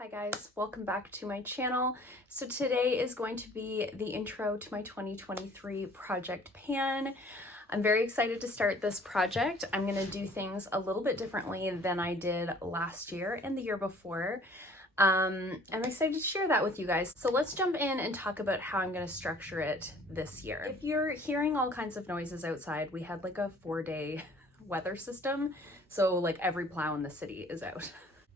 Hi guys, welcome back to my channel. So today is going to be the intro to my 2023 project pan. I'm very excited to start this project. I'm going to do things a little bit differently than I did last year and the year before. I'm excited to share that with you guys. So let's jump in and talk about how I'm going to structure it this year. If you're hearing all kinds of noises outside, we had like a 4-day weather system. So like every plow in the city is out.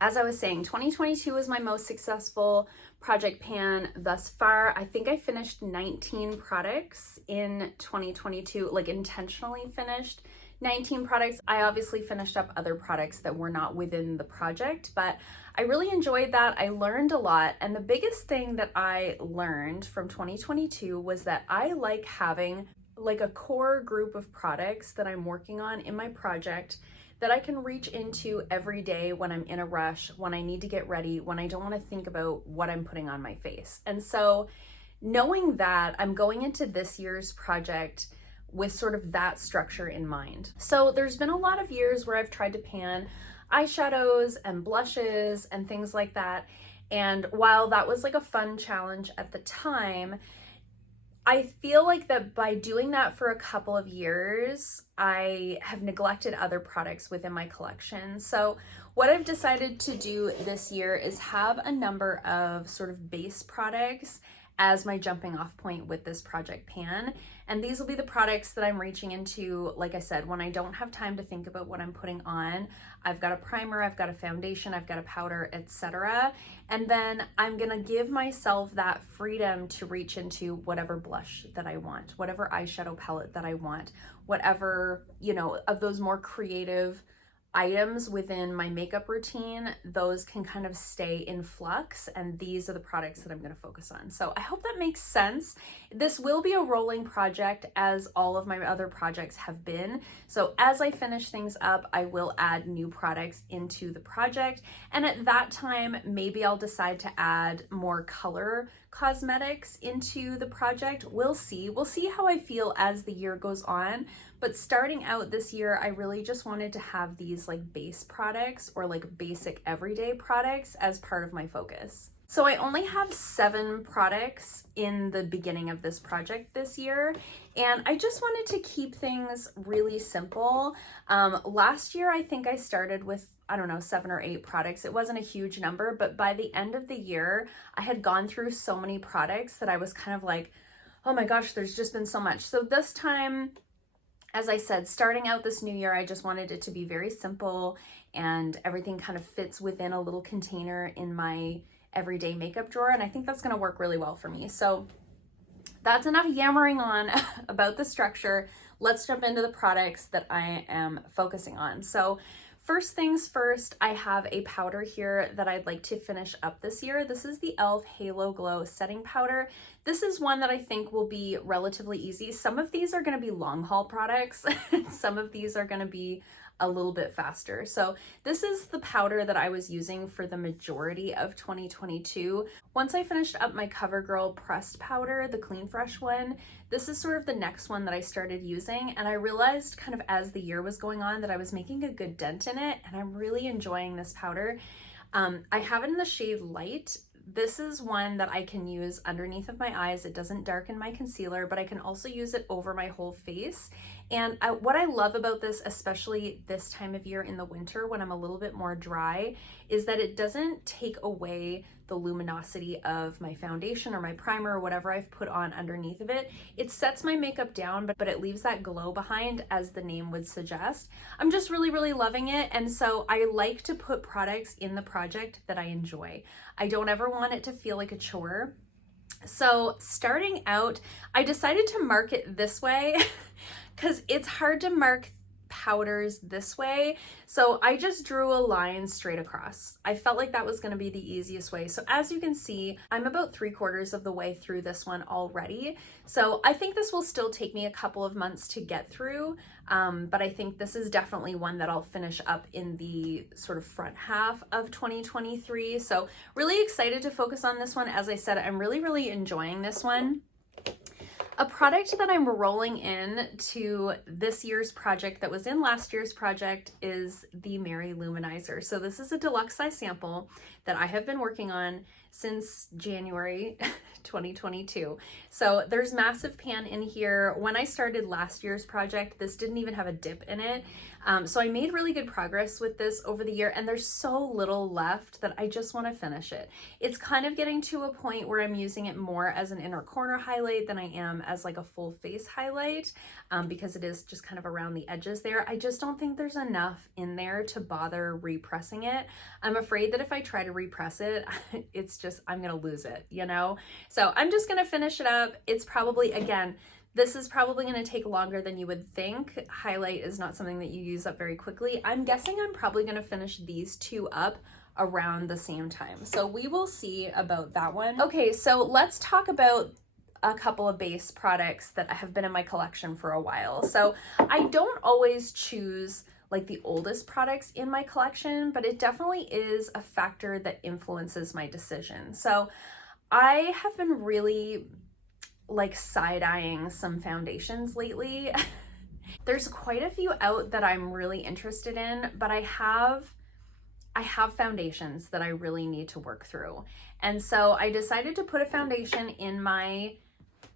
As I was saying, 2022 was my most successful project pan thus far. I think I finished 19 products in 2022, like intentionally finished 19 products. I obviously finished up other products that were not within the project, but I really enjoyed that. I learned a lot. And the biggest thing that I learned from 2022 was that I like having like a core group of products that I'm working on in my project that I can reach into every day when I'm in a rush, when I need to get ready, when I don't want to think about what I'm putting on my face. And so knowing that, I'm going into this year's project with sort of that structure in mind. So there's been a lot of years where I've tried to pan eyeshadows and blushes and things like that. And while that was like a fun challenge at the time, I feel like that by doing that for a couple of years, I have neglected other products within my collection. So what I've decided to do this year is have a number of sort of base products as my jumping off point with this project pan. And these will be the products that I'm reaching into, like I said, when I don't have time to think about what I'm putting on. I've got a primer, I've got a foundation, I've got a powder, etc. And then I'm gonna give myself that freedom to reach into whatever blush that I want, whatever eyeshadow palette that I want, whatever, you know, of those more creative items within my makeup routine, those can kind of stay in flux, and these are the products that I'm going to focus on. So I hope that makes sense. This will be a rolling project, as all of my other projects have been. So as I finish things up, I will add new products into the project, and at that time maybe I'll decide to add more color cosmetics into the project. We'll see how I feel as the year goes on. But starting out this year, I really just wanted to have these like base products or like basic everyday products as part of my focus. So I only have 7 products in the beginning of this project this year, and I just wanted to keep things really simple. Last year, I think I started with, I don't know, 7 or 8 products. It wasn't a huge number, but by the end of the year, I had gone through so many products that I was kind of like, oh my gosh, there's just been so much. So this time, as I said, starting out this new year, I just wanted it to be very simple and everything kind of fits within a little container in my everyday makeup drawer. And I think that's going to work really well for me. So that's enough yammering on about the structure. Let's jump into the products that I am focusing on. So first things first, I have a powder here that I'd like to finish up this year. This is the e.l.f. Halo Glow Setting Powder. This is one that I think will be relatively easy. Some of these are going to be long haul products, and some of these are going to be a little bit faster. So this is the powder that I was using for the majority of 2022. Once I finished up my CoverGirl pressed powder, the Clean Fresh one, this is sort of the next one that I started using, and I realized kind of as the year was going on that I was making a good dent in it, and I'm really enjoying this powder. I have it in the shade Light. This is one that I can use underneath of my eyes. It doesn't darken my concealer, but I can also use it over my whole face. And what I love about this, especially this time of year in the winter when I'm a little bit more dry, is that it doesn't take away the luminosity of my foundation or my primer or whatever I've put on underneath of it. It sets my makeup down, but it leaves that glow behind, as the name would suggest. I'm just really, really loving it. And so I like to put products in the project that I enjoy. I don't ever want it to feel like a chore. So starting out, I decided to mark it this way because it's hard to mark powders this way. So I just drew a line straight across. I felt like that was going to be the easiest way. So as you can see, I'm about 3/4 of the way through this one already. So I think this will still take me a couple of months to get through. But I think this is definitely one that I'll finish up in the sort of front half of 2023. So really excited to focus on this one. As I said, I'm really, really enjoying this one. A product that I'm rolling in to this year's project that was in last year's project is the Mary Luminizer. So this is a deluxe size sample that I have been working on since January 2022. So there's massive pan in here. When I started last year's project, this didn't even have a dip in it. So I made really good progress with this over the year, and there's so little left that I just want to finish it. It's kind of getting to a point where I'm using it more as an inner corner highlight than I am as like a full face highlight, because it is just kind of around the edges there. I just don't think there's enough in there to bother repressing it. I'm afraid that if I try to repress it, it's just, I'm gonna lose it, you know? So I'm just gonna finish it up. It's probably, again, this is probably going to take longer than you would think. Highlight is not something that you use up very quickly. I'm guessing I'm probably going to finish these two up around the same time. So we will see about that one. Okay, so let's talk about a couple of base products that have been in my collection for a while. So I don't always choose like the oldest products in my collection, but it definitely is a factor that influences my decision. So I have been really like side-eyeing some foundations lately. There's quite a few out that I'm really interested in, but I have foundations that I really need to work through. And so I decided to put a foundation in my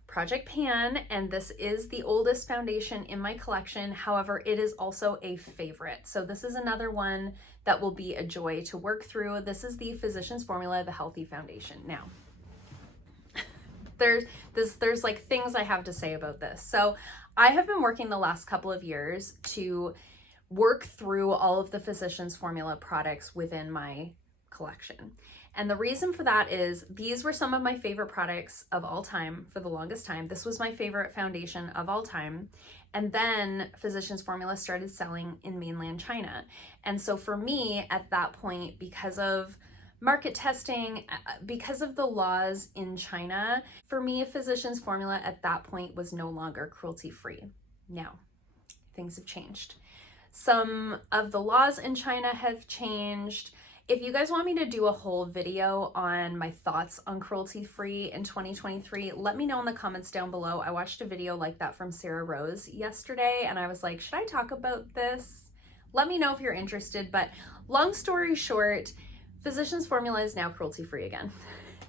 project pan, and this is the oldest foundation in my collection. However, it is also a favorite. So this is another one that will be a joy to work through. This is the Physicians Formula, the Healthy Foundation. Now, there's like things I have to say about this. So I have been working the last couple of years to work through all of the Physicians Formula products within my collection. And the reason for that is these were some of my favorite products of all time for the longest time. This was my favorite foundation of all time. And then Physicians Formula started selling in mainland China. And so for me at that point, because of market testing, because of the laws in China, for me, Physicians Formula at that point was no longer cruelty-free. Now, things have changed. Some of the laws in China have changed. If you guys want me to do a whole video on my thoughts on cruelty-free in 2023, let me know in the comments down below. I watched a video like that from Sarah Rose yesterday, and I was like, should I talk about this? Let me know if you're interested, but long story short, Physicians Formula is now cruelty-free again.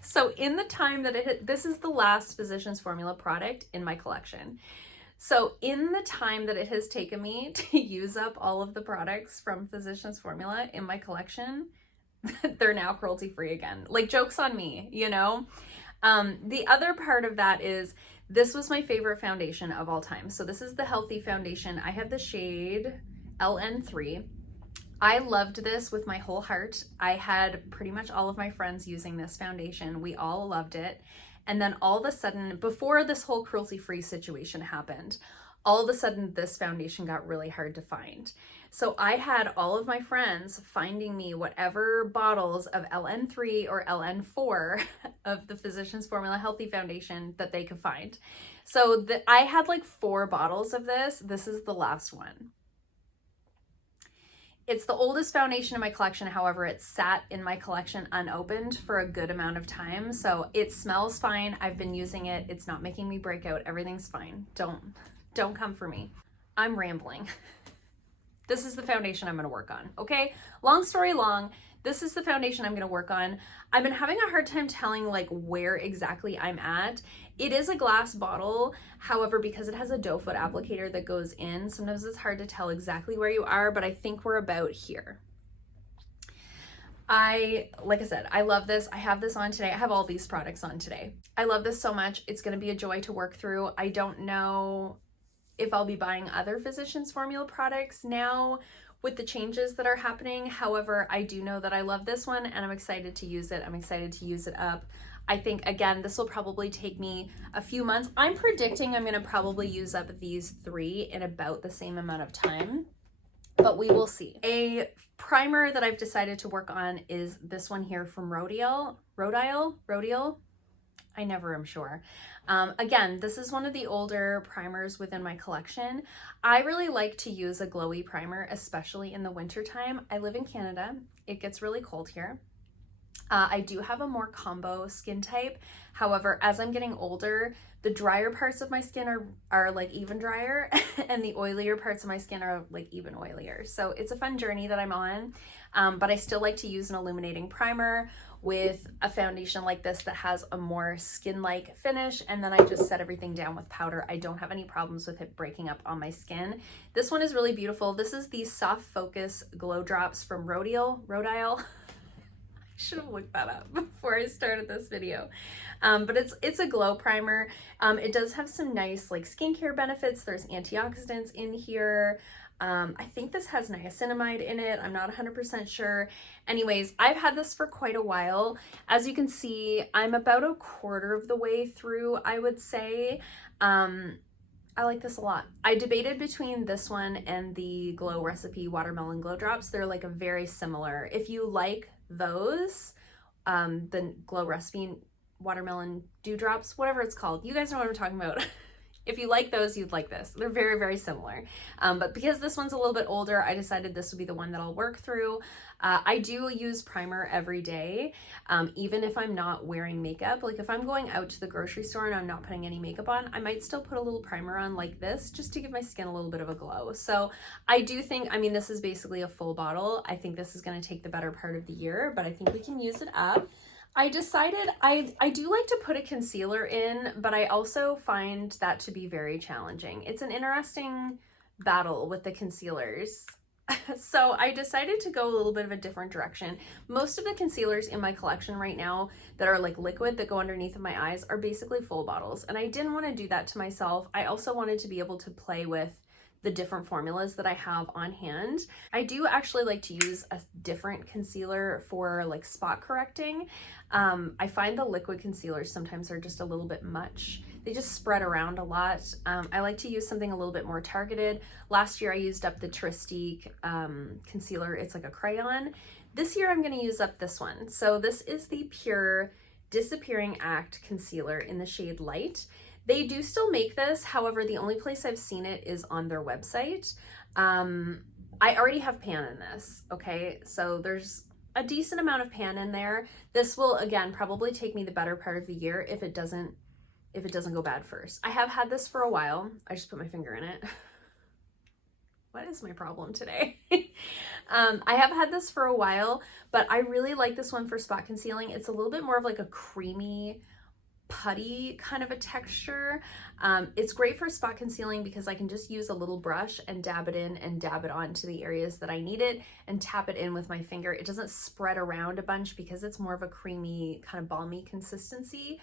So in the time that this is the last Physicians Formula product in my collection. So in the time that it has taken me to use up all of the products from Physicians Formula in my collection, they're now cruelty-free again. Like, joke's on me, you know? The other part of that is this was my favorite foundation of all time. So this is the Healthy Foundation. I have the shade LN3. I loved this with my whole heart. I had pretty much all of my friends using this foundation. We all loved it. And then all of a sudden, before this whole cruelty-free situation happened, all of a sudden this foundation got really hard to find. So I had all of my friends finding me whatever bottles of LN3 or LN4 of the Physicians Formula Healthy Foundation that they could find. So I had like 4 bottles of this. This is the last one. It's the oldest foundation in my collection. However, it sat in my collection unopened for a good amount of time. So it smells fine. I've been using it. It's not making me break out. Everything's fine. Don't come for me. I'm rambling. This is the foundation I'm going to work on. Okay. Long story long. This is the foundation I'm going to work on. I've been having a hard time telling like where exactly I'm at. It is a glass bottle. However, because it has a doe foot applicator that goes in, sometimes it's hard to tell exactly where you are, but I think we're about here. Like I said, I love this. I have this on today. I have all these products on today. I love this so much. It's going to be a joy to work through. I don't know if I'll be buying other Physicians Formula products now with the changes that are happening. However, I do know that I love this one and I'm excited to use it. I'm excited to use it up. I think, again, this will probably take me a few months. I'm predicting I'm going to probably use up these 3 in about the same amount of time, but we will see. A primer that I've decided to work on is this one here from Rodial. I never am sure. Again, this is one of the older primers within my collection. I really like to use a glowy primer, especially in the winter time. I live in Canada. It gets really cold here. I do have a more combo skin type. However, as I'm getting older, the drier parts of my skin are like even drier and the oilier parts of my skin are like even oilier. So it's a fun journey that I'm on, but I still like to use an illuminating primer with a foundation like this that has a more skin-like finish, and then I just set everything down with powder. I don't have any problems with it breaking up on my skin. This one is really beautiful. This is the Soft Focus Glow Drops from Rodial. I should have looked that up before I started this video. But it's a glow primer. It does have some nice like skincare benefits. There's antioxidants in here. I think this has niacinamide in it. I'm not 100% sure. Anyways, I've had this for quite a while. As you can see, I'm about a quarter of the way through, I would say. I like this a lot. I debated between this one and the Glow Recipe Watermelon Glow Drops. They're like a very similar. If you like those, the Glow Recipe Watermelon Dewdrops, whatever it's called, you guys know what I'm talking about. If you like those, you'd like this. They're very, very similar. But because this one's a little bit older, I decided this would be the one that I'll work through. I do use primer every day, even if I'm not wearing makeup. Like if I'm going out to the grocery store and I'm not putting any makeup on, I might still put a little primer on like this just to give my skin a little bit of a glow. So I do think, I mean, this is basically a full bottle. I think this is going to take the better part of the year, but I think we can use it up. I decided I do like to put a concealer in, but I also find that to be very challenging. It's an interesting battle with the concealers. So I decided to go a little bit of a different direction. Most of the concealers in my collection right now that are like liquid that go underneath of my eyes are basically full bottles. And I didn't want to do that to myself. I also wanted to be able to play with the different formulas that I have on hand. I do actually like to use a different concealer for like spot correcting. I find the liquid concealers sometimes are just a little bit much. They just spread around a lot. I like to use something a little bit more targeted. Last year I used up the Tristique concealer. It's like a crayon. This year I'm going to use up this one. So this is the Pure Disappearing Act concealer in the shade Light. They do still make this, however, the only place I've seen it is on their website. I already have pan in this, okay? So there's a decent amount of pan in there. This will, again, probably take me the better part of the year if it doesn't go bad first. I have had this for a while. I just put my finger in it. What is my problem today? I have had this for a while, but I really like this one for spot concealing. It's a little bit more of like a creamy, putty kind of a texture. It's great for spot concealing because I can just use a little brush and dab it in and dab it onto the areas that I need it and tap it in with my finger. It doesn't spread around a bunch because it's more of a creamy kind of balmy consistency.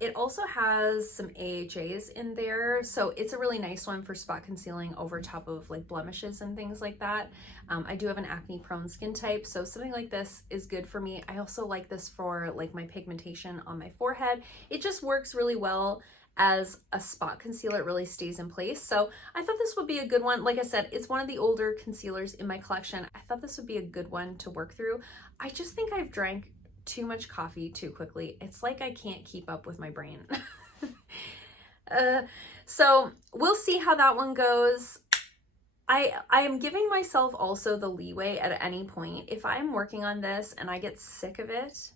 It also has some AHAs in there, so it's a really nice one for spot concealing over top of like blemishes and things like that. I do have an acne prone skin type, so something like this is good for me. I also like this for like my pigmentation on my forehead. It just works really well as a spot concealer. It really stays in place. So I thought this would be a good one. Like I said, it's one of the older concealers in my collection. I thought this would be a good one to work through. I just think I've drank too much coffee too quickly. It's like I can't keep up with my brain. So we'll see how that one goes. I am giving myself also the leeway at any point. If I'm working on this and I get sick of it,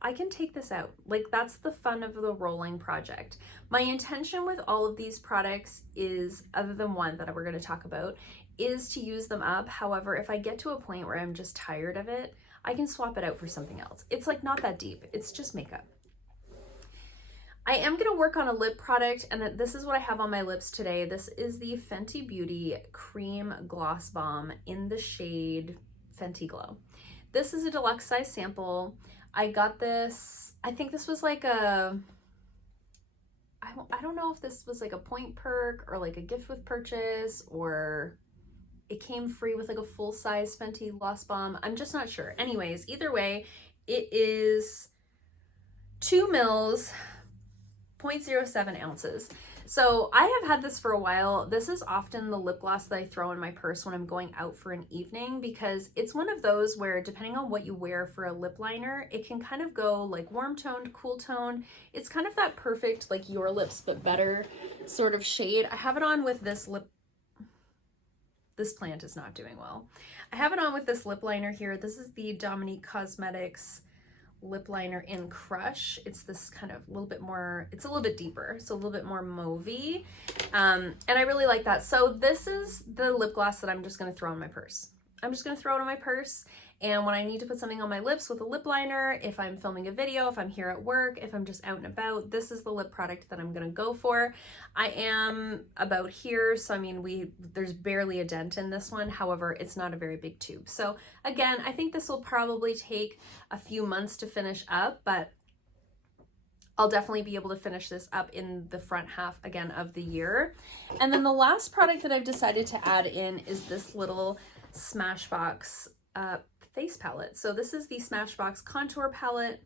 I can take this out. Like, that's the fun of the rolling project. My intention with all of these products is, other than one that we're going to talk about, is to use them up. However, if I get to a point where I'm just tired of it, I can swap it out for something else. It's like not that deep. It's just makeup. I am going to work on a lip product, and this is what I have on my lips today. This is the Fenty Beauty Cream Gloss Balm in the shade Fenty Glow. This is a deluxe size sample. I got this, I think this was like a, I don't know if this was like a point perk or like a gift with purchase, or it came free with like a full-size Fenty Gloss Balm. I'm just not sure. Anyways, either way, it is 2 mils, 0.07 ounces. So I have had this for a while. This is often the lip gloss that I throw in my purse when I'm going out for an evening, because it's one of those where, depending on what you wear for a lip liner, it can kind of go like warm toned, cool toned. It's kind of that perfect, like your lips but better sort of shade. I have it on with this this plant is not doing well. I have it on with this lip liner here. This is the Dominique Cosmetics lip liner in Crush. It's this kind of a little bit more, it's a little bit deeper, so a little bit more mauvey. And I really like that. So this is the lip gloss that I'm just gonna throw in my purse. I'm just gonna throw it in my purse, and when I need to put something on my lips with a lip liner, if I'm filming a video, if I'm here at work, if I'm just out and about, this is the lip product that I'm gonna go for. I am about here, so I mean, there's barely a dent in this one. However, it's not a very big tube. So again, I think this will probably take a few months to finish up, but I'll definitely be able to finish this up in the front half again of the year. And then the last product that I've decided to add in is this little Smashbox face palette. So this is the Smashbox contour palette,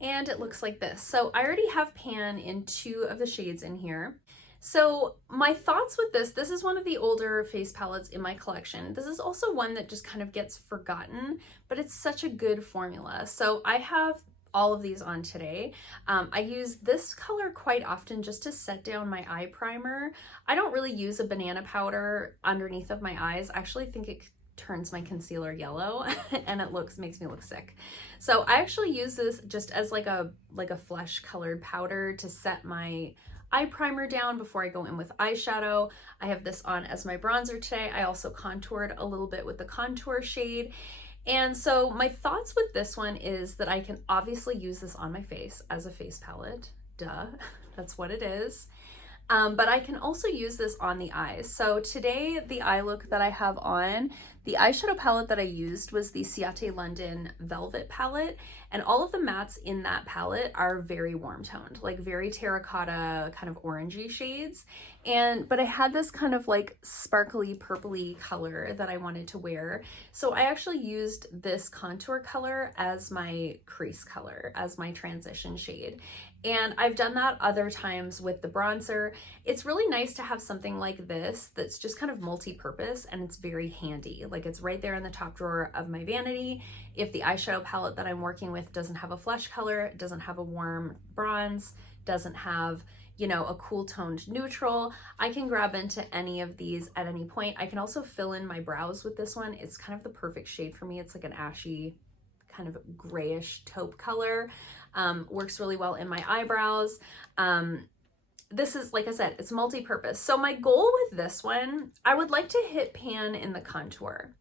and it looks like this. So I already have pan in 2 of the shades in here. So my thoughts with this is one of the older face palettes in my collection. This is also one that just kind of gets forgotten, but it's such a good formula. So I have all of these on today. I use this color quite often just to set down my eye primer. I don't really use a banana powder underneath of my eyes. I actually think it turns my concealer yellow and it makes me look sick. So I actually use this just as like a flesh colored powder to set my eye primer down before I go in with eyeshadow. I have this on as my bronzer today. I also contoured a little bit with the contour shade. And so my thoughts with this one is that I can obviously use this on my face as a face palette. Duh, that's what it is. But I can also use this on the eyes. So today, the eye look that I have on, the eyeshadow palette that I used was the Ciate London Velvet palette, and all of the mattes in that palette are very warm toned, like very terracotta kind of orangey shades. But I had this kind of like sparkly purpley color that I wanted to wear. So I actually used this contour color as my crease color, as my transition shade. And I've done that other times with the bronzer. It's really nice to have something like this that's just kind of multi-purpose, and it's very handy. Like, it's right there in the top drawer of my vanity. If the eyeshadow palette that I'm working with doesn't have a flesh color, doesn't have a warm bronze, doesn't have, you know, a cool toned neutral, I can grab into any of these at any point. I can also fill in my brows with this one. It's kind of the perfect shade for me. It's like an ashy, kind of grayish taupe color. Works really well in my eyebrows. This is, like I said, it's multi-purpose. So my goal with this one, I would like to hit pan in the contour.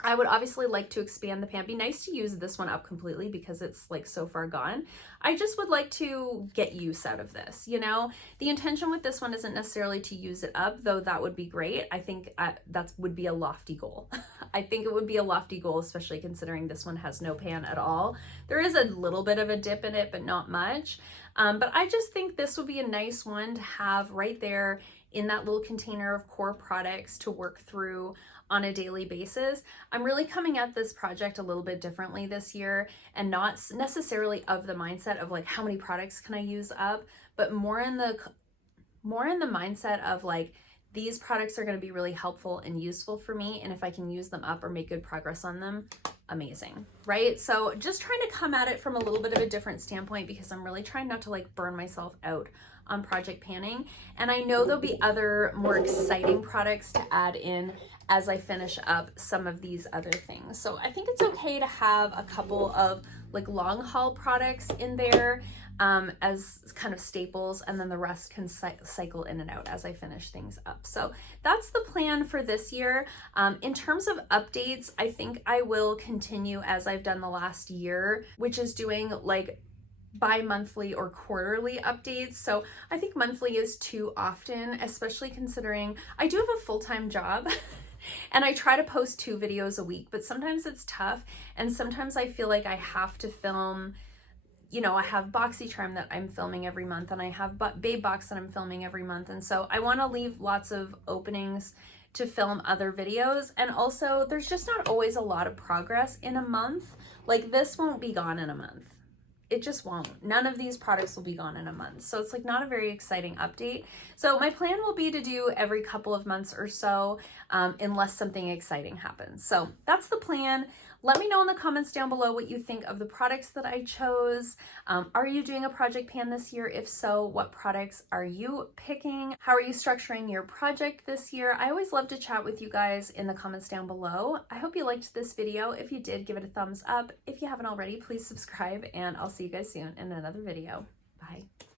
I would obviously like to expand the pan. Be nice to use this one up completely because it's like so far gone. I just would like to get use out of this, you know? The intention with this one isn't necessarily to use it up, though that would be great. I think that would be a lofty goal. I think it would be a lofty goal, especially considering this one has no pan at all. There is a little bit of a dip in it, but not much. But I just think this would be a nice one to have right there in that little container of core products to work through on a daily basis. I'm really coming at this project a little bit differently this year, and not necessarily of the mindset of like, how many products can I use up, but more in the mindset of like, these products are going to be really helpful and useful for me, and if I can use them up or make good progress on them, amazing, right? So just trying to come at it from a little bit of a different standpoint, because I'm really trying not to like burn myself out on project panning. And I know there'll be other more exciting products to add in as I finish up some of these other things. So I think it's okay to have a couple of like long haul products in there as kind of staples, and then the rest can cycle in and out as I finish things up. So that's the plan for this year. In terms of updates, I think I will continue as I've done the last year, which is doing like bi-monthly or quarterly updates. So I think monthly is too often, especially considering I do have a full-time job. And I try to post 2 videos a week, but sometimes it's tough. And sometimes I feel like I have to film, you know, I have BoxyCharm that I'm filming every month, and I have Babe Box that I'm filming every month. And so I want to leave lots of openings to film other videos. And also there's just not always a lot of progress in a month. Like, this won't be gone in a month. It just won't. None of these products will be gone in a month. So it's like not a very exciting update. So my plan will be to do every couple of months or so, unless something exciting happens. So that's the plan. Let me know in the comments down below what you think of the products that I chose. Are you doing a project pan this year? If so, what products are you picking? How are you structuring your project this year? I always love to chat with you guys in the comments down below. I hope you liked this video. If you did, give it a thumbs up. If you haven't already, please subscribe, and I'll see you guys soon in another video. Bye.